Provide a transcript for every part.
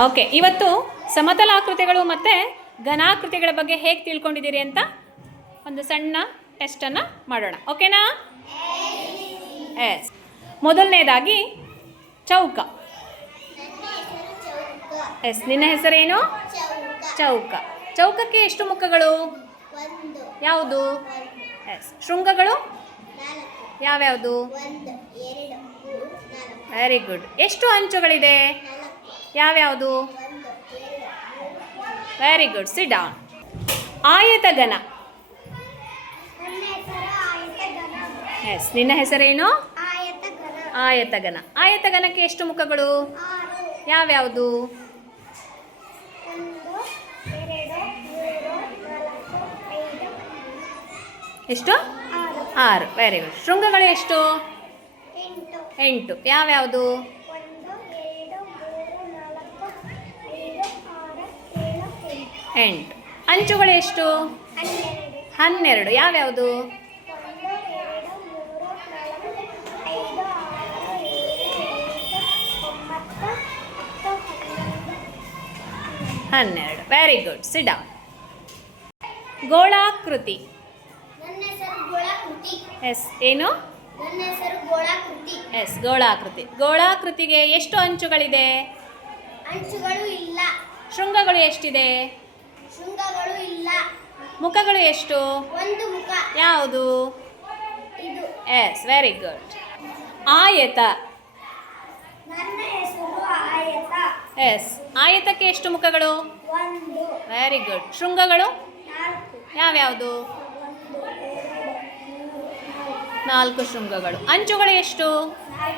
Okay, ಇವತ್ತು ಸಮತಲಾಕೃತಿಗಳು ಮತ್ತು ಘನಾಕೃತಿಗಳ ಬಗ್ಗೆ ಹೇಗೆ ತಿಳ್ಕೊಂಡಿದ್ದೀರಿ ಅಂತ ಒಂದು ಸಣ್ಣ ಟೆಸ್ಟನ್ನು ಮಾಡೋಣ. ಓಕೆನಾ? ಎಸ್. ಮೊದಲನೇದಾಗಿ ಚೌಕ. ಎಸ್, ನಿನ್ನ ಹೆಸರೇನು? ಚೌಕ. ಚೌಕಕ್ಕೆ ಎಷ್ಟು ಮುಖಗಳು? ಯಾವುದು? ಎಸ್. ಶೃಂಗಗಳು ಯಾವ್ಯಾವುದು? Very good. ಎಷ್ಟು ಅಂಚುಗಳಿದೆ? ಯಾವ್ಯಾವುದು? Very good. Sit down. ಆಯತಘನ. ಎಸ್, ನಿನ್ನ ಹೆಸರೇನು? ಆಯತಘನ. ಆಯತಘನಕ್ಕೆ ಎಷ್ಟು ಮುಖಗಳು? ಯಾವ್ಯಾವುದು? ಎಷ್ಟು? 6. Very good. ಶೃಂಗಗಳು ಎಷ್ಟು? 8. ಯಾವ್ಯಾವುದು? 8. ಅಂಚುಗಳು ಎಷ್ಟು? 12. ಯಾವ್ಯಾವುದು? 12. Very good. Sit down. ಗೋಳಾಕೃತಿ. ಎಸ್, ಏನು? ಎಸ್, ಗೋಳಾಕೃತಿ. ಗೋಳಾಕೃತಿಗೆ ಎಷ್ಟು ಅಂಚುಗಳಿದೆ? ಅಂಚುಗಳು ಇಲ್ಲ. ಶೃಂಗಗಳು ಎಷ್ಟಿದೆ? ಶೃಂಗಗಳು ಇಲ್ಲ. ಮುಖಗಳು ಎಷ್ಟು? ಒಂದು ಮುಖ. ಯಾವುದು? ಇದು. Yes, very good. ಆಯತ. ನನ್ನ ಹೆಸರು ಆಯತ. ಎಸ್, ಆಯತಕ್ಕೆ ಎಷ್ಟು ಮುಖಗಳು? 1. Very good. ಶೃಂಗಗಳು 4. ಯಾವ್ಯಾವುದು? 4 ಶೃಂಗಗಳು. ಅಂಚುಗಳು ಎಷ್ಟು? 1,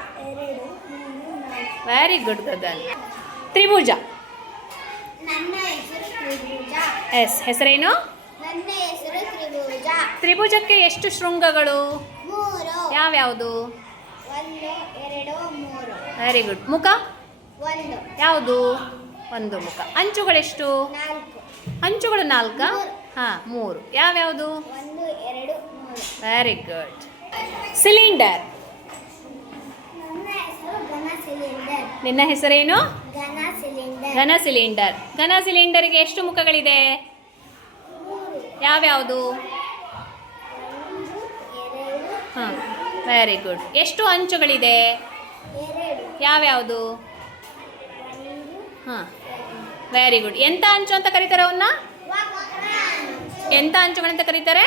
2, 3, 4. Very good Gagan. ತ್ರಿಭುಜ. ನನ್ನ ಹೆಸರು ತ್ರಿಭುಜ. ಎಸ್, ಹೆಸರೇನು? ನನ್ನ ಹೆಸರು ತ್ರಿಭುಜ. ತ್ರಿಭುಜಕ್ಕೆ ಎಷ್ಟು ಶೃಂಗಗಳು? 3. ಯಾವ್ಯಾವುದು? 1, 2, 3. Very good. ಮುಖ 1. ಯಾವುದು? 1 ಮುಖ. ಅಂಚುಗಳೆಷ್ಟು? 4. ಅಂಚುಗಳು 4? ಹಾಂ, 3. ಯಾವ್ಯಾವುದು? 1, 2, 3. Very good. ಸಿಲಿಂಡರ್. ನನ್ನ ಹೆಸರು ಘನ ಸಿಲಿಂಡರ್. ನಿನ್ನ ಹೆಸರೇನು? ಘನ ಸಿಲಿಂಡರ್. ಘನ ಸಿಲಿಂಡರ್. ಘನ ಸಿಲಿಂಡರ್ಗೆ ಎಷ್ಟು ಮುಖಗಳಿದೆ? 3. ಯಾವ್ಯಾವುದು? 1, 2, ಹಾಂ, ವೆರಿ ಗುಡ್. ಎಷ್ಟು ಅಂಚುಗಳಿದೆ? 2. ಯಾವ್ಯಾವುದು? 1. ಹಾಂ, ವೆರಿ ಗುಡ್. ಎಂಥ ಅಂಚು ಅಂತ ಕರೀತಾರೆ ಅವನ್ನ? ಎಂಥ ಅಂಚುಗಳಂತ ಕರೀತಾರೆ?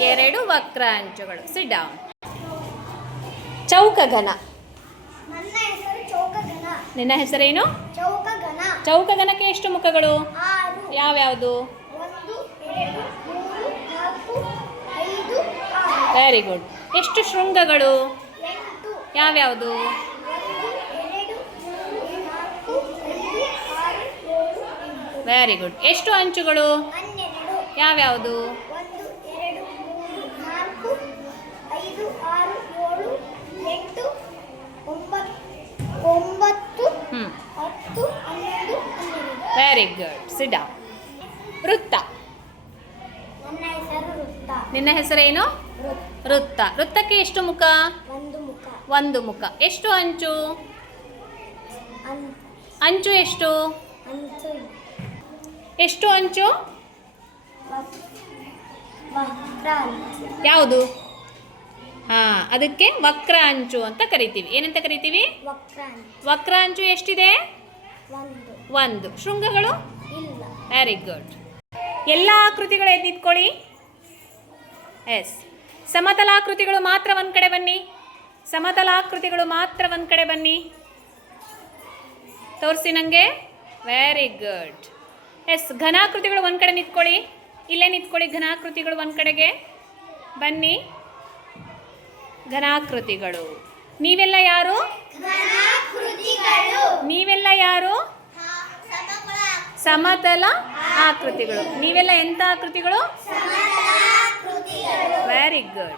2 ವಕ್ರ ಅಂಚುಗಳು. Sit down. ಚೌಕಘನ. ನನ್ನ ಹೆಸರು ಚೌಕಘನ. ನಿನ್ನ ಹೆಸರೇನು? ಚೌಕಘನ. ಚೌಕಘನಕ್ಕೆ ಎಷ್ಟು ಮುಖಗಳು? 6. ಯಾವ್ಯಾವುದು? 1, 2, 3, 4, 5, 6. Very good. ಎಷ್ಟು ಶೃಂಗಗಳು? 8. ಯಾವ್ಯಾವುದು? 1, 2, 3, 4, 5, 6, 7, 8. Very good. ಎಷ್ಟು ಅಂಚುಗಳು? 12. ಯಾವ್ಯಾವುದು? 1, 2, 3, 4, 5, 6, 7, 8, 9, ಹ್ಞೂ 10, 11, 12. Very good. Sit down. ವೃತ್ತ. ನನ್ನ ಹೆಸರು ವೃತ್ತ. ನಿನ್ನ ಹೆಸರೇನು? ವೃತ್ತ. ವೃತ್ತಕ್ಕೆ ಎಷ್ಟು ಮುಖ? 1 ಮುಖ. 1 ಮುಖ. ಎಷ್ಟು ಅಂಚು? ಅಂ- ಅಂಚು ಎಷ್ಟು? ಅಂಚು ಎಷ್ಟು ಅಂಚು? ವಕ್ರ ಅಂಚು. ಯಾವುದು? ಹಾಂ, ಅದಕ್ಕೆ ವಕ್ರ ಅಂಚು ಅಂತ ಕರಿತೀವಿ. ಏನಂತ ಕರಿತೀವಿ? ವಕ್ರ ಅಂಚು. ವಕ್ರ ಅಂಚು ಎಷ್ಟಿದೆ? 1. 1. ಶೃಂಗಗಳು? ಇಲ್ಲ. Very good. ಎಲ್ಲ ಆಕೃತಿಗಳು ಎದ್ದಿಟ್ಕೊಳ್ಳಿ. ಎಸ್. ಸಮತಲಾಕೃತಿಗಳು ಮಾತ್ರ ಒಂದು ಕಡೆ ಬನ್ನಿ. ಸಮತಲಾಕೃತಿಗಳು ಮಾತ್ರ ಒಂದು ಕಡೆ ಬನ್ನಿ. ತೋರಿಸಿ ನನಗೆ. Very good. ಎಸ್. ಘನಾಕೃತಿಗಳು ಒಂದು ಕಡೆ ನಿಂತ್ಕೊಳ್ಳಿ. ಇಲ್ಲೇ ನಿಂತ್ಕೊಳ್ಳಿ. ಘನಾಕೃತಿಗಳು ಒಂದು ಕಡೆಗೆ ಬನ್ನಿ. ಘನಾಕೃತಿಗಳು. ನೀವೆಲ್ಲ ಯಾರು? ನೀವೆಲ್ಲ ಯಾರು? ಸಮತಲ ಆಕೃತಿಗಳು. ನೀವೆಲ್ಲ ಎಂಥ ಆಕೃತಿಗಳು? Very good.